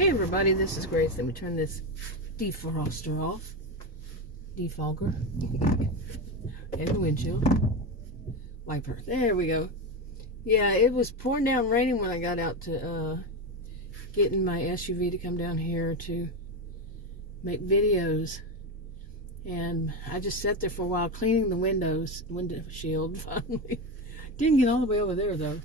Hey everybody, this is Grace. Let me turn this defroster off. Defogger. And the windshield. Wiper. There we go. Yeah, it was pouring down raining when I got out to getting my SUV to come down here to make videos. And I just sat there for a while cleaning the window shield finally. Didn't get all the way over there though.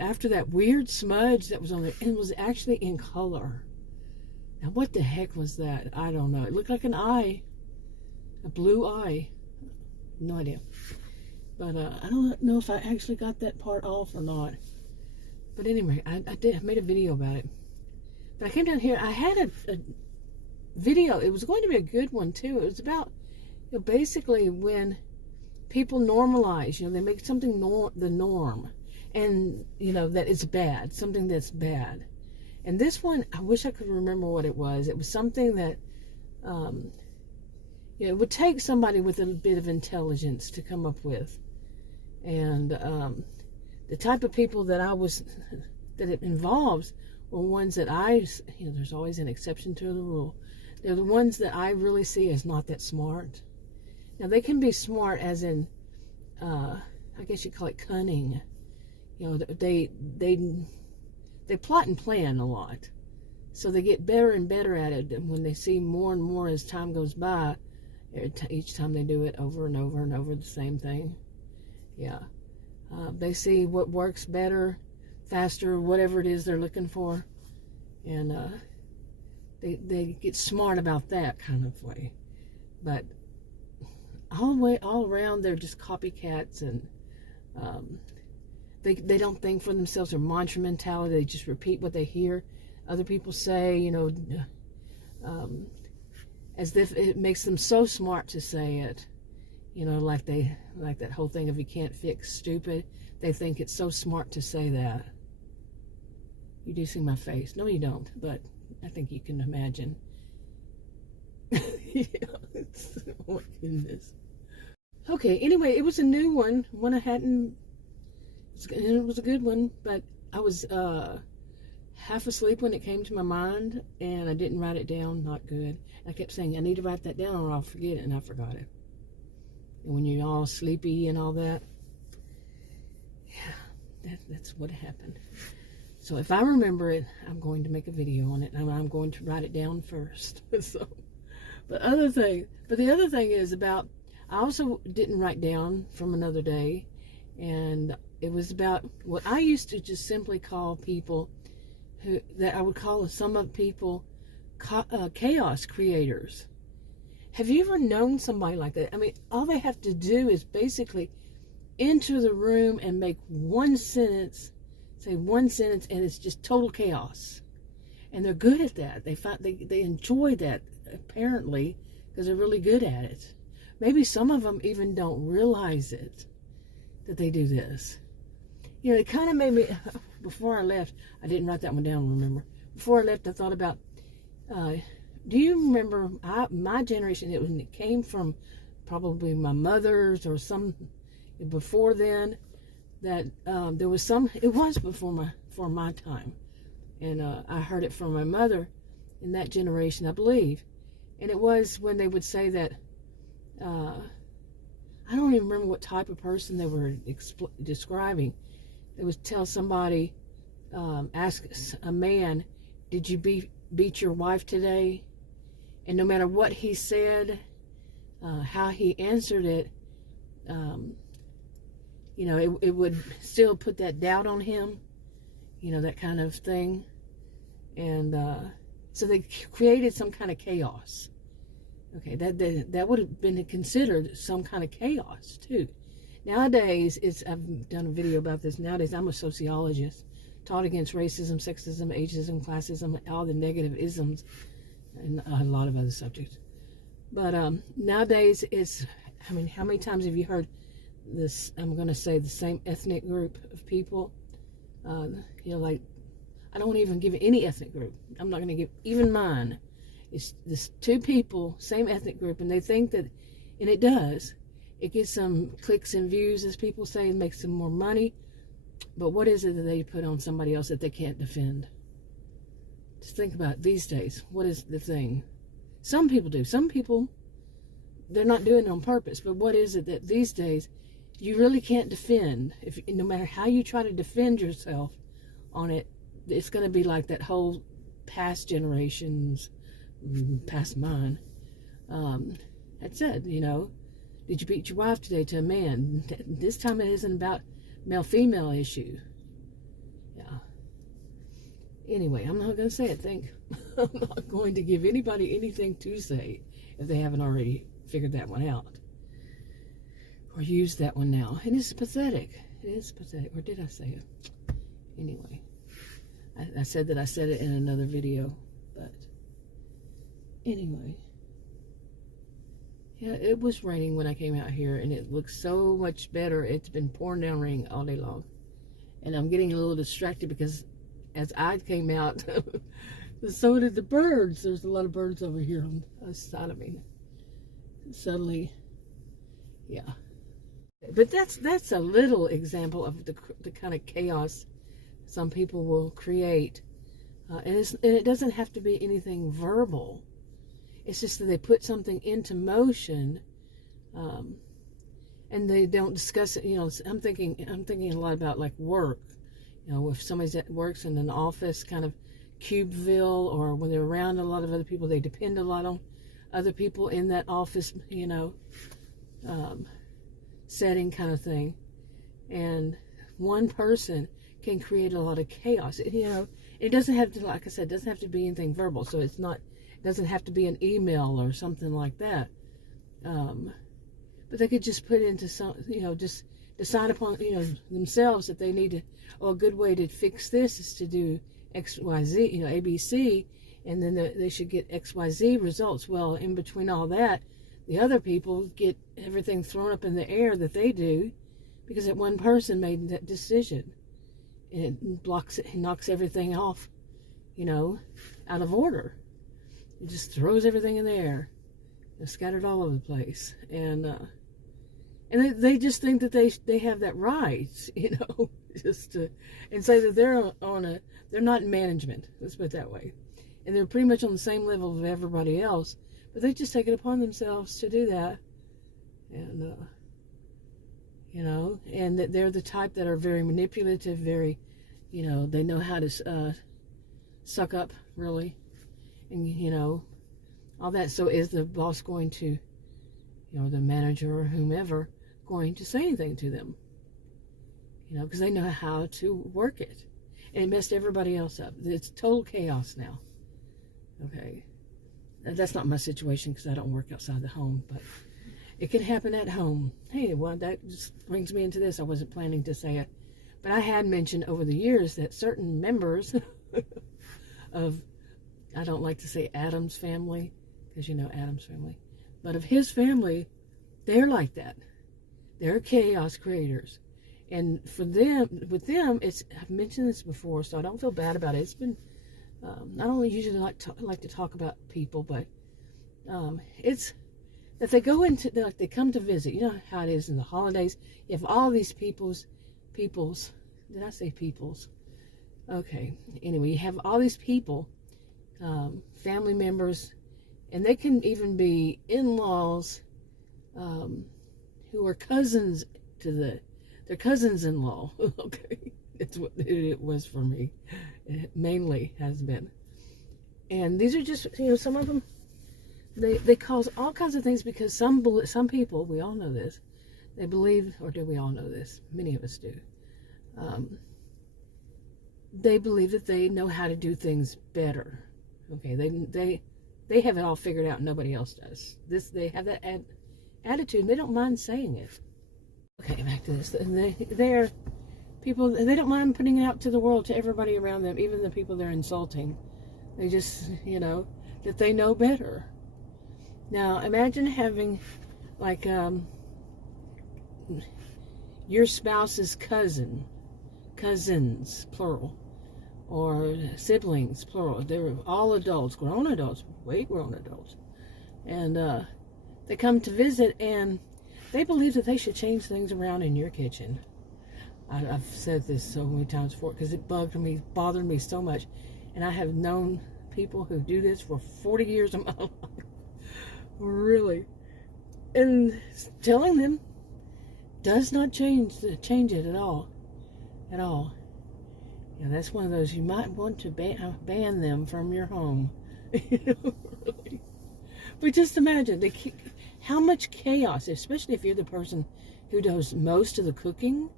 After that weird smudge that was on there, and it was actually in color. Now, what the heck was that? I don't know. It looked like an eye, a blue eye. No idea. But I don't know if I actually got that part off or not. But anyway, I made a video about it. But I came down here. I had a video. It was going to be a good one too. It was about, basically when people normalize. They make something the norm. And, that it's bad, something that's bad. And this one, I wish I could remember what it was. It was something that, it would take somebody with a bit of intelligence to come up with. And the type of people that that it involves were ones that there's always an exception to the rule. They're the ones that I really see as not that smart. Now, they can be smart as in, I guess you'd call it cunning. They plot and plan a lot, so they get better and better at it. And when they see more and more as time goes by, each time they do it over and over and over the same thing. Yeah, they see what works better, faster, whatever it is they're looking for, and they get smart about that kind of way. But all around, they're just copycats, and They don't think for themselves. They're mantra mentality. They just repeat what they hear other people say, as if it makes them so smart to say it. Like that whole thing of you can't fix stupid. They think it's so smart to say that. You do see my face. No, you don't, but I think you can imagine. Oh my goodness. Okay, anyway, it was a new one I hadn't. It was a good one, but I was half asleep when it came to my mind, and I didn't write it down. Not good. I kept saying, I need to write that down or I'll forget it, and I forgot it. And when you're all sleepy and all that, yeah, that's what happened. So if I remember it, I'm going to make a video on it, and I'm going to write it down first. So, but the other thing is about, I also didn't write down from another day, and it was about what I used to just simply call people that I would call some of people chaos creators. Have you ever known somebody like that? I mean, all they have to do is basically enter the room and make say one sentence, and it's just total chaos. And they're good at that. They enjoy that, apparently, because they're really good at it. Maybe some of them even don't realize it, that they do this. It kind of made me, before I left, I didn't write that one down, remember. Before I left, I thought about, do you remember my generation, it came from probably my mother's or some, before then, that there was it was before my time. And I heard it from my mother in that generation, I believe. And it was when they would say that, I don't even remember what type of person they were describing. They would tell somebody, ask a man, did you beat your wife today? And no matter what he said, how he answered it, it would still put that doubt on him, that kind of thing. And so they created some kind of chaos. Okay, that would have been considered some kind of chaos too. Nowadays, I've done a video about this. Nowadays, I'm a sociologist, taught against racism, sexism, ageism, classism, all the negative isms, and a lot of other subjects. But nowadays, how many times have you heard this? I'm going to say the same ethnic group of people. Like, I don't even give any ethnic group. I'm not going to give even mine. It's this two people, same ethnic group, and they think that, and it does. It gets some clicks and views, as people say, and makes them more money. But what is it that they put on somebody else that they can't defend? think about these days. What is the thing? Some people do. Some people, they're not doing it on purpose. But what is it that these days you really can't defend? No matter how you try to defend yourself on it, it's going to be like that whole past generations, past mine. That said, you know, did you beat your wife today to a man? This time it isn't about male-female issue. Yeah. Anyway, I'm not going to say it. I'm not going to give anybody anything to say if they haven't already figured that one out or used that one now. And it's pathetic. It is pathetic. Or did I say it? Anyway, I said that I said it in another video, but anyway. Yeah, it was raining when I came out here, and it looks so much better. It's been pouring down rain all day long. And I'm getting a little distracted because as I came out, so did the birds. There's a lot of birds over here on the side of me. Suddenly, yeah. But that's a little example of the kind of chaos some people will create. And it doesn't have to be anything verbal. It's just that they put something into motion, and they don't discuss it. You know, I'm thinking a lot about like work. You know, if somebody's works in an office, kind of cubeville, or when they're around a lot of other people, they depend a lot on other people in that office. You know, setting kind of thing, and one person can create a lot of chaos. You know, it doesn't have to, like I said, it doesn't have to be anything verbal. So it's not. Doesn't have to be an email or something like that, but they could just put into some, you know, just decide upon, you know, themselves that they need to, oh, a good way to fix this is to do X, Y, Z, you know, ABC, and then they should get X, Y, Z results. Well, in between all that, the other people get everything thrown up in the air that they do because that one person made that decision, and it knocks everything off, you know, out of order. It just throws everything in the air. They're scattered all over the place. And they just think that they have that right, you know, just to, and say that they're not in management, let's put it that way. And they're pretty much on the same level of everybody else, but they just take it upon themselves to do that. And, you know, and that they're the type that are very manipulative, very, you know, they know how to suck up, really. And, you know, all that. So is the boss going to, you know, the manager or whomever going to say anything to them? You know, because they know how to work it. And it messed everybody else up. It's total chaos now. Okay. That's not my situation because I don't work outside the home. But it can happen at home. Hey, well, that just brings me into this. I wasn't planning to say it. But I had mentioned over the years that certain members of, I don't like to say Adam's family, because you know Adam's family, but of his family, they're like that. They're chaos creators. And for them, with them, I've mentioned this before, so I don't feel bad about it. It's been, I don't usually like to talk about people, but it's that they go into, like they come to visit. You know how it is in the holidays. You have all these peoples, did I say peoples? Okay, anyway, you have all these people, family members, and they can even be in-laws who are cousins to their cousins-in-law. Okay, it's what it was for me. It mainly has been. And these are just, you know, some of them, they cause all kinds of things because some people, we all know this, they believe, or do we all know this? Many of us do. They believe that they know how to do things better. Okay, they have it all figured out. Nobody else does. They have that attitude. And they don't mind saying it. Okay, back to this. They're people. They don't mind putting it out to the world, to everybody around them, even the people they're insulting. They just, you know, that they know better. Now, imagine having, like, your spouse's cousins, plural. Or siblings, plural. They're all adults, grown adults, way grown adults. And they come to visit, and they believe that they should change things around in your kitchen. I've said this so many times before because it bothered me so much. And I have known people who do this for 40 years of my life. Really. And telling them does not change it at all. At all. Yeah, that's one of those, you might want to ban them from your home. Really. But just imagine how much chaos, especially if you're the person who does most of the cooking.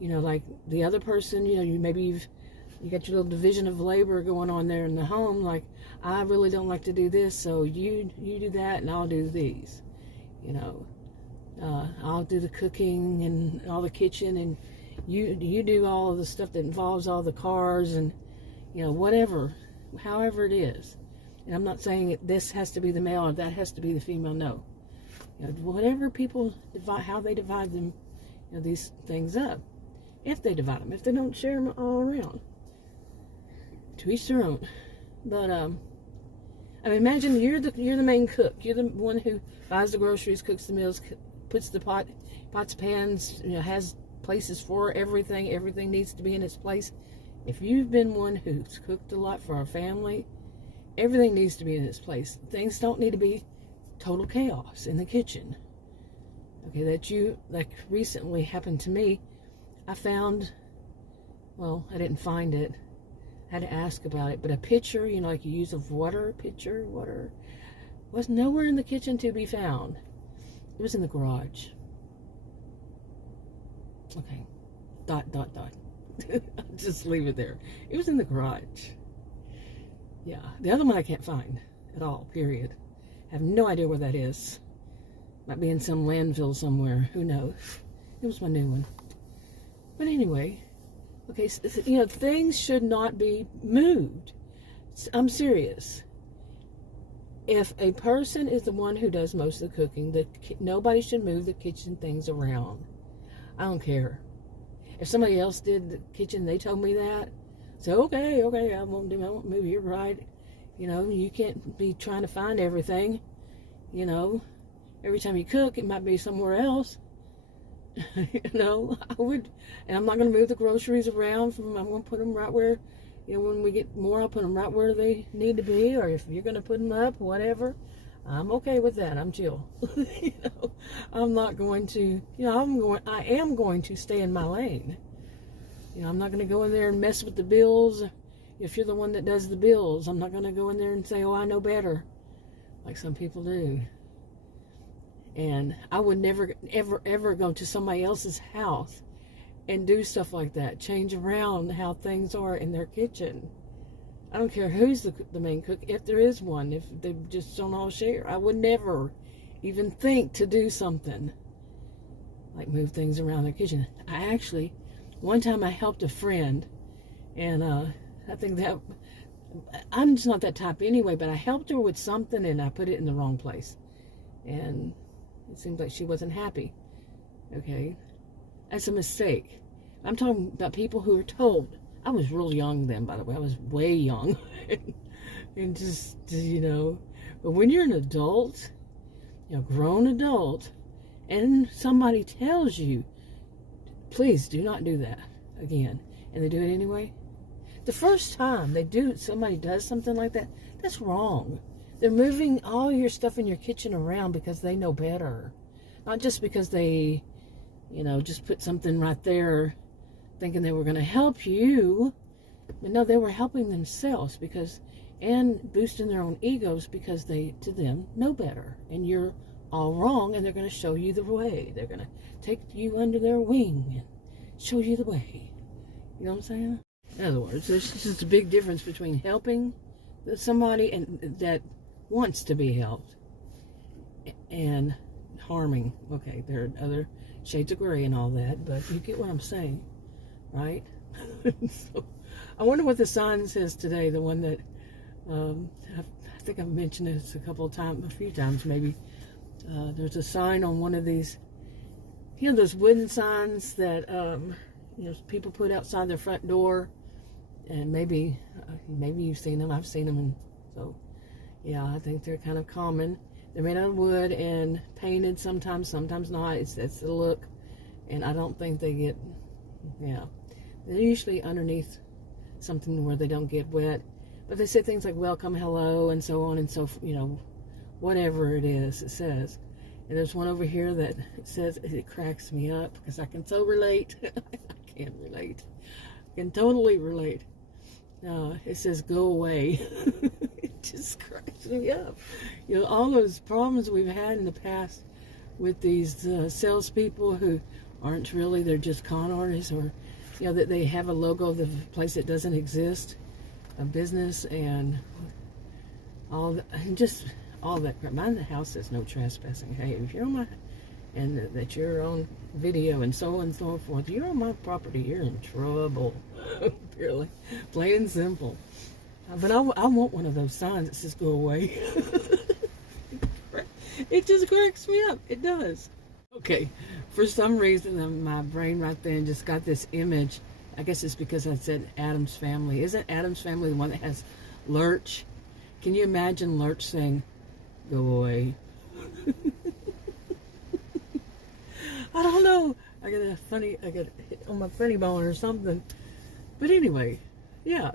Like the other person, you got your little division of labor going on there in the home. Like, I really don't like to do this, so you do that, and I'll do these. I'll do the cooking and all the kitchen, and you do all of the stuff that involves all the cars and whatever, however it is. And I'm not saying this has to be the male or that has to be the female. No, whatever people divide, how they divide them, these things up. If they divide them, if they don't share them all around, to each their own. But I mean, imagine you're the main cook. You're the one who buys the groceries, cooks the meals, puts the pots, pans, has places for everything. Everything needs to be in its place. If you've been one who's cooked a lot for our family, everything needs to be in its place. Things don't need to be total chaos in the kitchen. Okay, like recently happened to me. I found, well, I didn't find it. I had to ask about it, but a pitcher, like you use of water, water, was nowhere in the kitchen to be found. It was in the garage. Okay, ... Just leave it there. It was in the garage. Yeah, the other one I can't find at all, period. I have no idea where that is. Might be in some landfill somewhere, who knows. It was my new one. But anyway, okay, so, things should not be moved. I'm serious. If a person is the one who does most of the cooking, nobody should move the kitchen things around. I don't care. If somebody else did the kitchen, they told me that. So, okay, I won't move. You're right. You can't be trying to find everything. Every time you cook, it might be somewhere else. I would, and I'm not going to move the groceries around. I'm going to put them right where, when we get more, I'll put them right where they need to be. Or if you're going to put them up, whatever, I'm okay with that. I'm chill. I'm not going to, I am going to stay in my lane. I'm not going to go in there and mess with the bills. If you're the one that does the bills, I'm not going to go in there and say, oh, I know better, like some people do. And I would never, ever, ever go to somebody else's house and do stuff like that. Change around how things are in their kitchen. I don't care who's the main cook, if there is one, if they just don't all share. I would never even think to do something like move things around their kitchen. One time I helped a friend, and I think that, I'm just not that type anyway, but I helped her with something and I put it in the wrong place. And it seemed like she wasn't happy. Okay? That's a mistake. I'm talking about people who are told. I was real young then, by the way. I was way young. And just, but when you're an adult, grown adult, and somebody tells you, please do not do that again, and they do it anyway, the first time somebody does something like that, that's wrong. They're moving all your stuff in your kitchen around because they know better. Not just because they, just put something right there thinking they were going to help you. But no, they were helping themselves and boosting their own egos because they, to them, know better. And you're all wrong, and they're going to show you the way. They're going to take you under their wing and show you the way. You know what I'm saying? In other words, there's just a big difference between helping somebody and that wants to be helped and harming. Okay, there are other shades of gray and all that, but you get what I'm saying, right? So, I wonder what the sign says today, the one that I think I've mentioned this a few times maybe. There's a sign on one of these, those wooden signs that people put outside their front door, and maybe you've seen them. I've seen them, and so yeah, I think they're kind of common. They're made out of wood and painted sometimes not. That's the look, and I don't think they get, they're usually underneath something where they don't get wet. But they say things like welcome, hello, and so on and so, whatever it is, it says. And there's one over here that it says, it cracks me up because I can so relate. I can relate. I can totally relate. It says, go away. It just cracks me up. All those problems we've had in the past with these salespeople who aren't really, they're just con artists, or, that they have a logo of the place that doesn't exist, a business, and all that crap. My house says no trespassing. Hey, if you're on my, and that you're on video and so forth, you're on my property, you're in trouble. Really, plain and simple. But I want one of those signs that says go away. It just cracks me up. It does. Okay, for some reason my brain right then just got this image. I guess it's because I said Addams Family. Isn't Addams Family the one that has Lurch? Can you imagine Lurch saying, go away? I don't know. I got hit on my funny bone or something. But anyway, yeah.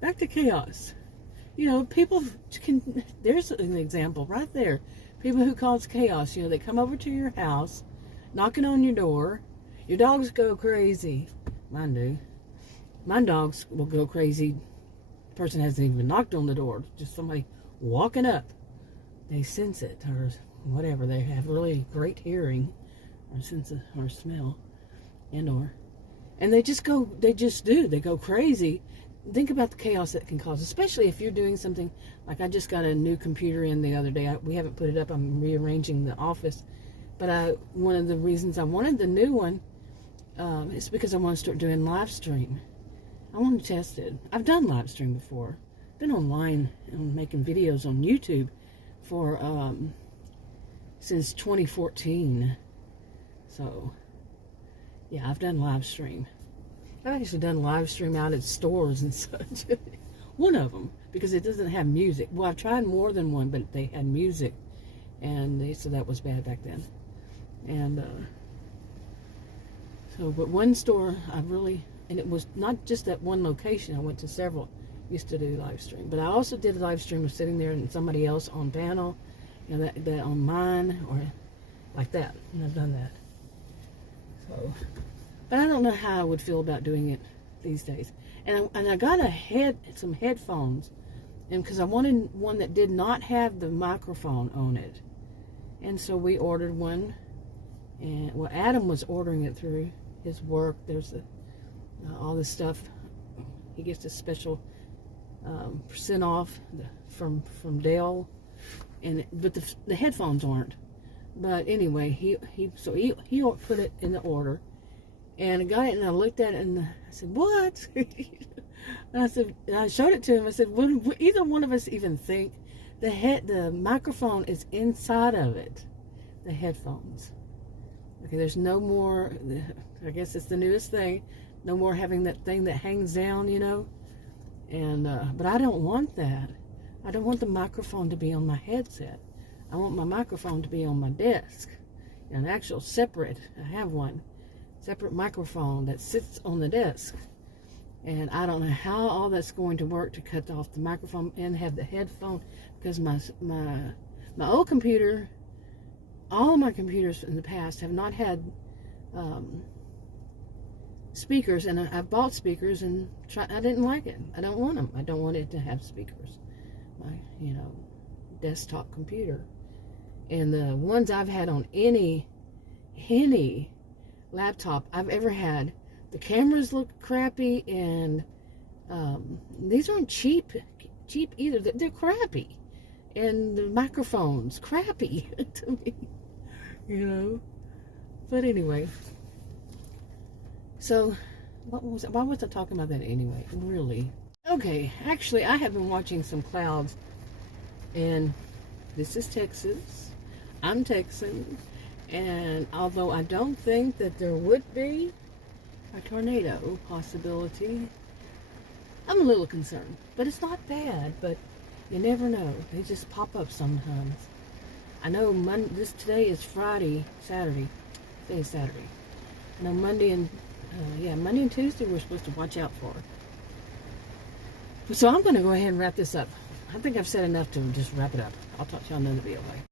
Back to chaos. People can, there's an example right there. People who cause chaos, they come over to your house, knocking on your door. Your dogs go crazy. Mine do. My dogs will go crazy. The person hasn't even knocked on the door. Just somebody walking up. They sense it, or whatever. They have really great hearing, or sense it, or smell, and they just do. They go crazy. Think about the chaos that can cause, especially if you're doing something like I just got a new computer in the other day. We haven't put it up. I'm rearranging the office. But one of the reasons I wanted the new one is because I want to start doing live stream. I want to test it. I've done live stream before. Been online and making videos on YouTube for since 2014. So yeah, I've done live stream. I've actually done live stream out at stores and such. One of them, because it doesn't have music. Well, I've tried more than one, but they had music, and so that was bad back then. And but one store and it was not just that one location. I went to several, used to do live stream. But I also did a live stream of sitting there and somebody else on panel, that on mine, or like that. And I've done that. So, but I don't know how I would feel about doing it these days. And I got some headphones, and because I wanted one that did not have the microphone on it. And so we ordered one. And well, Adam was ordering it through his work. There's all this stuff. He gets a special % off from Dell, but the headphones aren't. But anyway, he put it in the order, and I got it, and I looked at it, and I said, "What?" And I showed it to him. I said, "Would either one of us even think the microphone is inside of it, the headphones?" Okay, there's no more, I guess it's the newest thing, no more having that thing that hangs down, and, but I don't want that. I don't want the microphone to be on my headset. I want my microphone to be on my desk, an actual separate, I have one, separate microphone that sits on the desk, and I don't know how all that's going to work to cut off the microphone and have the headphone, because my old computer, all of my computers in the past have not had speakers, and I've bought speakers, and I didn't like it. I don't want them. I don't want it to have speakers. My, desktop computer. And the ones I've had on any laptop I've ever had, the cameras look crappy, and these aren't cheap either. They're crappy. And the microphone's crappy to me. But anyway, so why was I talking about that anyway? Really? Okay, actually, I have been watching some clouds, and this is Texas. I'm Texan, and although I don't think that there would be a tornado possibility, I'm a little concerned. But it's not bad, but you never know. They just pop up sometimes. I know today is Saturday. Today is Saturday. I know Monday and Tuesday we're supposed to watch out for. So I'm going to go ahead and wrap this up. I think I've said enough to just wrap it up. I'll talk to y'all in another video. Bye.